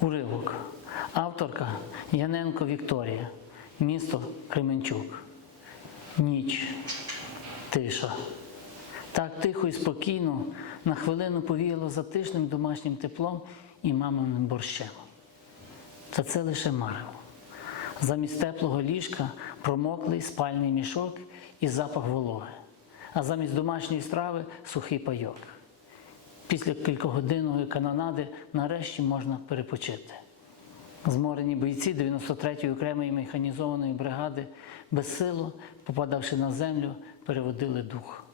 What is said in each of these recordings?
Уривок. Авторка Яненко Вікторія. Місто Кременчук. Ніч. Тиша. Так тихо і спокійно на хвилину повіяло затишним домашнім теплом і маминим борщем. Та це лише марево. Замість теплого ліжка промоклий спальний мішок і запах вологи, а замість домашньої страви сухий пайок. Після кількогодинної канонади нарешті можна перепочити. Зморені бійці 93-ї окремої механізованої бригади безсило, попадавши на землю, переводили дух.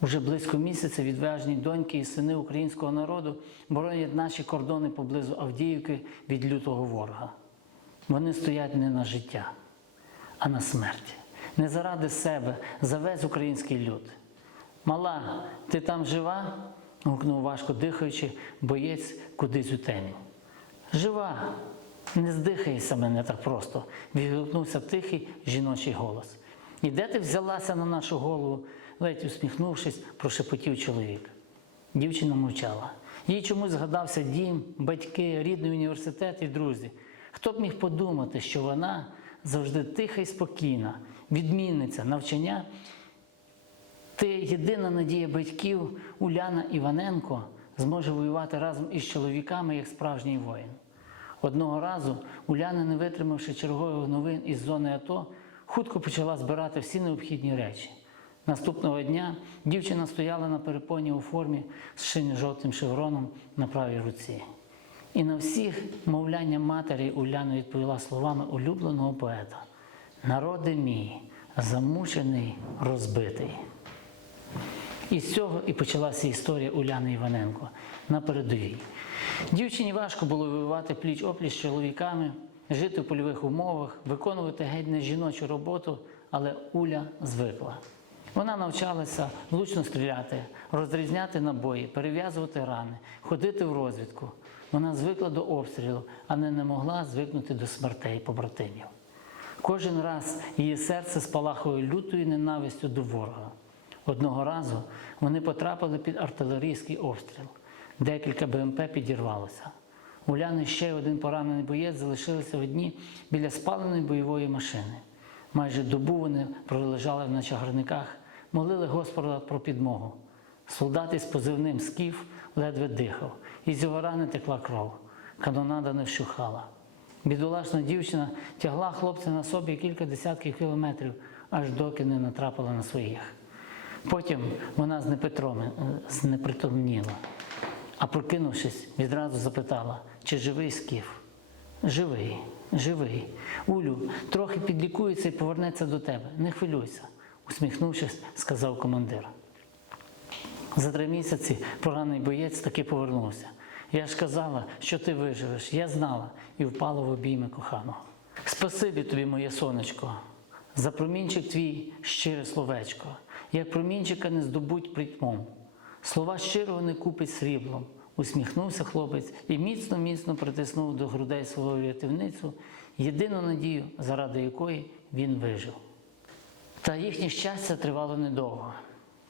Уже близько місяця відважні доньки і сини українського народу боронять наші кордони поблизу Авдіївки від лютого ворога. Вони стоять не на життя, а на смерть. Не заради себе, за весь український люд. Мала, ти там жива? Гукнув важко дихаючи, боєць кудись у темі. Жива, не здихайся мене так просто, відгукнувся тихий жіночий голос. І де ти взялася на нашу голову? ледь усміхнувшись, прошепотів чоловік. Дівчина мовчала. Їй чомусь згадався дім, батьки, рідний університет і друзі. Хто б міг подумати, що вона завжди тиха і спокійна, відмінниця навчання ти єдина надія батьків Уляна Іваненко зможе воювати разом із чоловіками як справжній воїн. Одного разу Уляна, не витримавши чергових новин із зони АТО, хутко почала збирати всі необхідні речі. Наступного дня дівчина стояла на перепоні у формі з синьо-жовтим шевроном на правій руці. І на всіх мовляння матері Уляна відповіла словами улюбленого поета: Народи мій, замучений, розбитий. І з цього і почалася історія Уляни Іваненко на передовій. Дівчині важко було воювати пліч опліч з чоловіками, жити в польових умовах, виконувати геть не жіночу роботу, але Уля звикла. Вона навчалася влучно стріляти, розрізняти набої, перев'язувати рани, ходити в розвідку. Вона звикла до обстрілу, але не могла звикнути до смертей побратимів. Кожен раз її серце спалахує лютою ненавистю до ворога. Одного разу вони потрапили під артилерійський обстріл. Декілька БМП підірвалося. Уляни ще один поранений боєць залишилися одні біля спаленої бойової машини. Майже добу вони пролежали на чагарниках, молили Господа про підмогу. Солдат із позивним скіф ледве дихав, із його рани текла кров. Канонада не вщухала. Бідолашна дівчина тягла хлопця на собі кілька десятків кілометрів, аж доки не натрапила на своїх. Потім вона знепритомніла, а прокинувшись, відразу запитала, чи живий скіф. Живий, живий. Улю, трохи підлікується і повернеться до тебе. Не хвилюйся, усміхнувшись, сказав командир. За три місяці поранений боєць таки повернувся. Я ж казала, що ти виживеш, я знала і впала в обійми коханого. Спасибі тобі, моє сонечко, за промінчик твій щире словечко, як промінчика не здобуть притьмом. Слова щирого не купить сріблом. Усміхнувся хлопець і міцно, міцно притиснув до грудей свого рятівницю єдину надію, заради якої він вижив. Та їхнє щастя тривало недовго.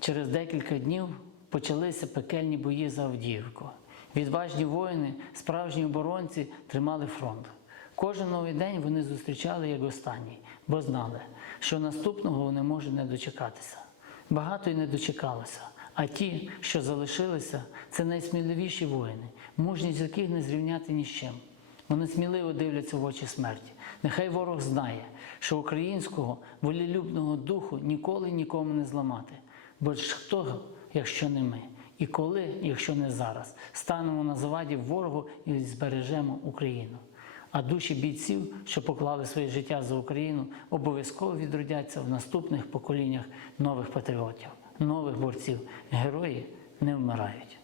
Через декілька днів почалися пекельні бої за Авдіївку. Відважні воїни, справжні оборонці тримали фронт. Кожен новий день вони зустрічали як останній, бо знали, що наступного вони можуть не дочекатися. Багато й не дочекалося. А ті, що залишилися, це найсміливіші воїни, мужність яких не зрівняти ні з чим. Вони сміливо дивляться в очі смерті. Нехай ворог знає, що українського волелюбного духу ніколи нікому не зламати. Бо ж хто, якщо не ми? І коли, якщо не зараз, станемо на заваді ворогу і збережемо Україну. А душі бійців, що поклали своє життя за Україну, обов'язково відродяться в наступних поколіннях нових патріотів, нових борців. Герої не вмирають.